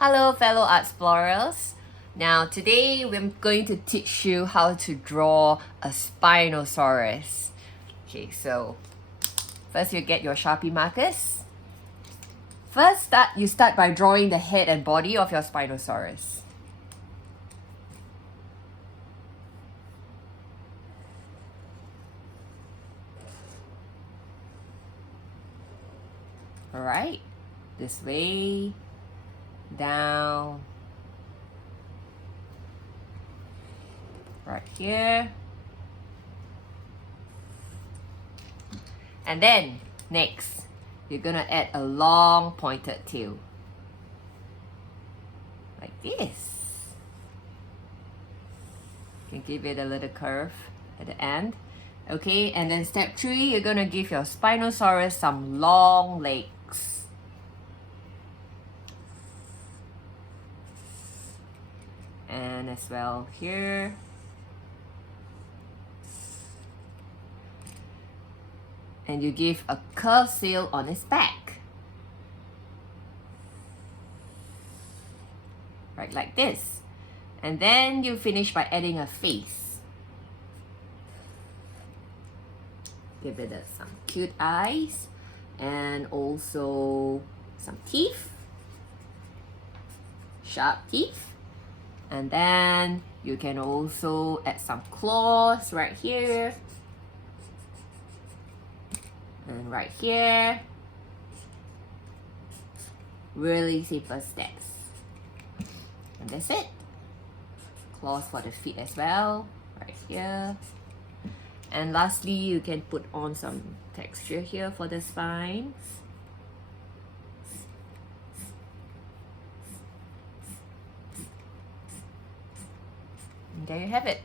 Hello fellow artzplorers. Now today we're going to teach you how to draw a Spinosaurus. Okay, so first you get your Sharpie markers. First you start by drawing the head and body of your Spinosaurus. Alright, this way, down, right here, and then next you're gonna add a long pointed tail like this. You can give it a little curve at the end. Okay, and then step 3, you're gonna give your Spinosaurus some long legs. And as well here. And you give a curved sail on its back. Right, like this. And then you finish by adding a face. Give it some cute eyes and also some teeth, sharp teeth. And then you can also add some claws right here and right here. Really simple steps. And that's it. Claws for the feet as well, right here. And lastly, you can put on some texture here for the spines. And there you have it.